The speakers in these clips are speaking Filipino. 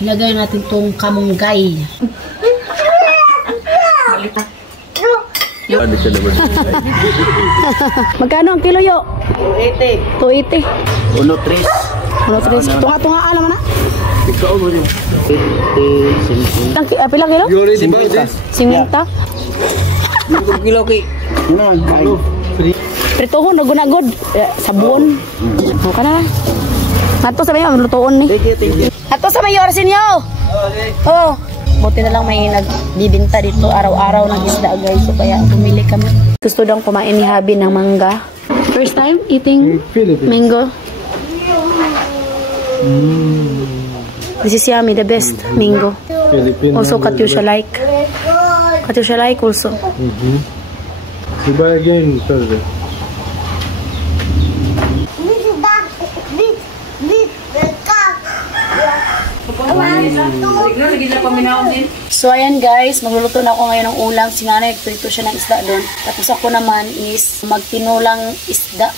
Ilagay natin tong kamunggay. Magkano ang kilo yo? 280. 280. 1.3. 1.3. Tunga-tungaan naman na. Ikaw mo din. 50. Pila kilo? 50. 50 kilo kay. Pritohon na gunagod. Sabon. O ka na. Ato sa mayo, lutoon ni. Thank you. Ato sa mayo, orasin nyo. Oh. Buti na lang may nagbibinta dito araw-araw ng isda guys. So kaya bumili kami. Gusto daw kumain ni Habi ng mangga. First time eating mango. This is yummy, the best mango. Also Katyusha like. Katyusha like also. You buy again Thursday. So ayan guys, magluluto na ako ngayon ng ulam. Si nanay, prito siya ng isda doon. Tapos ako naman is magtinulang isda.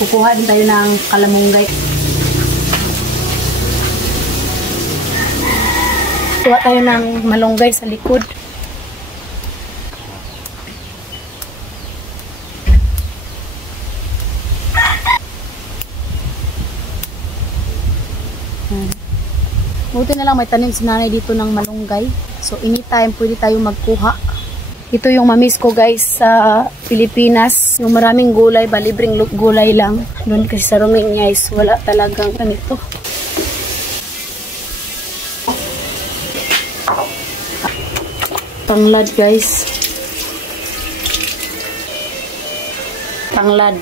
Kukuha din tayo ng kalamunggay. Kuha tayo ng malunggay sa likod. Buti na lang may tanim si nanay dito ng malunggay. So anytime pwede tayo magkuha. Ito yung mamiss ko guys sa Pilipinas. Yung maraming gulay, libreng gulay lang. Doon kasi sa Romanias wala talagang ganito. Tanglad guys. Tanglad.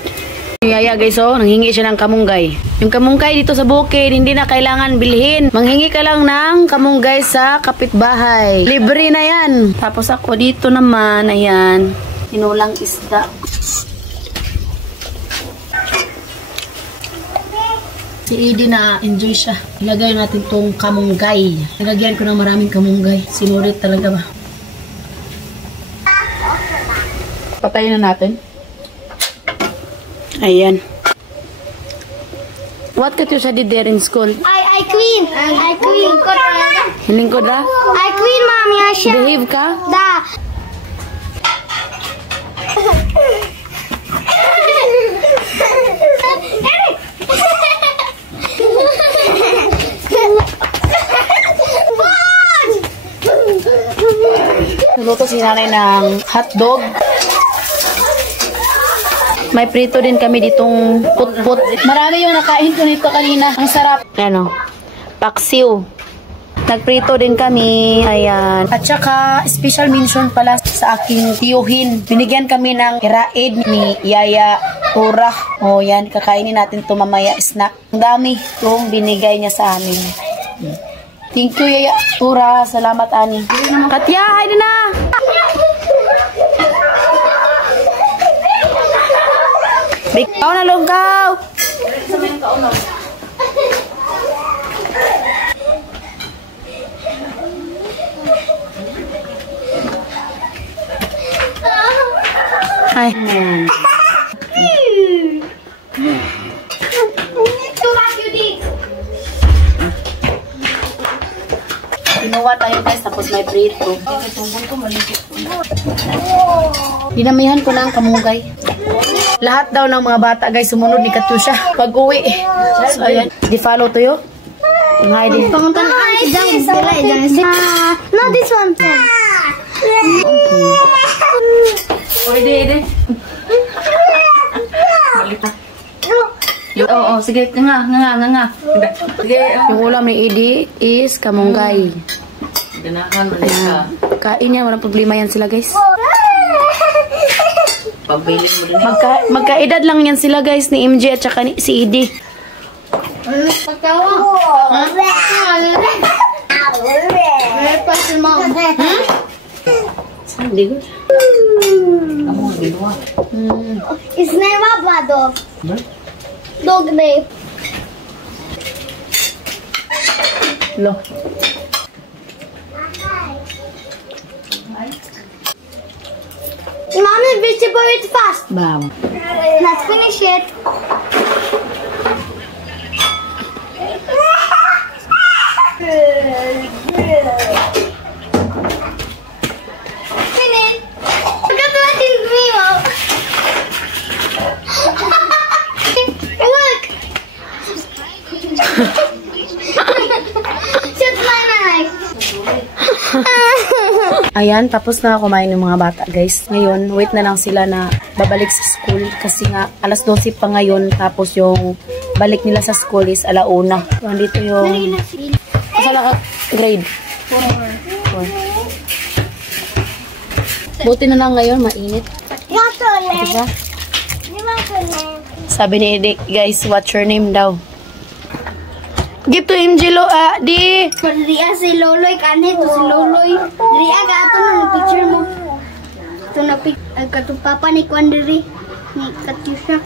Yaya guys, oh, nanghingi siya ng kamunggay. Yung kamunggay dito sa bukid, hindi na kailangan bilhin. Manghingi ka lang ng kamunggay sa kapitbahay. Libre na yan. Tapos ako dito naman, ayan, tinulang isda. Si Edie na enjoy siya. Ilagay natin tong kamunggay. Ilagyan ko ng maraming kamunggay. Sinulit talaga ba? Patayin na natin. Ayan. What Katyusha did there in school? I clean. Lingkod na? I clean, mommy. I should. Behave ka? Da. Nuluto si nanay ng hotdog. May prito din kami ditong put-put. Marami yung nakain ko nito kanina. Ang sarap. Ano? Paksiw. Nagprito din kami. Ayan. At saka, special mention pala sa aking tiyuhin. Binigyan kami ng kiraid ni Yaya Tura. O yan, kakainin natin ito mamaya snack. Ang dami itong binigay niya sa amin. Thank you, Yaya Tura. Salamat, Ani. Katya, hay na! Bikaw na lunggaw! Hi. Kinuha tayo guys, tapos may prito. Dinamihan ko na ang kamunggay. Lahat daw ng mga bata guys sumunod ni Katyusha pag uwi. So ayan, di follow to you. Hi din. No, this one. Ede. Oo, sige, nga. Sige, yung ulam ni Edie is kamunggay. Ganahan man ka. Kain niya, walang problema yan sila guys. Pabilin mo din. Magkaedad lang yan sila guys ni MJ at saka si Edie. Hindi ko. His name is dog. Dog name. Lo. Mommy, vegetable it fast. Bam. Let's finish it. Ayan, tapos na kumain ng mga bata, guys. Ngayon, wait na lang sila na babalik sa school kasi nga alas 12 pa ngayon tapos yung balik nila sa school is 1:00. So, andito yung kasala ka grade 4. Buti na lang ngayon, mainit. Diba? Sabi ni Edik, guys, what's your name daw? Give to him, Jilo, di. Ria si Loloy, kanito si Loloy. Ria ka ito na picture mo. Ito na papa ni Kwandiri. Ni Katyusha.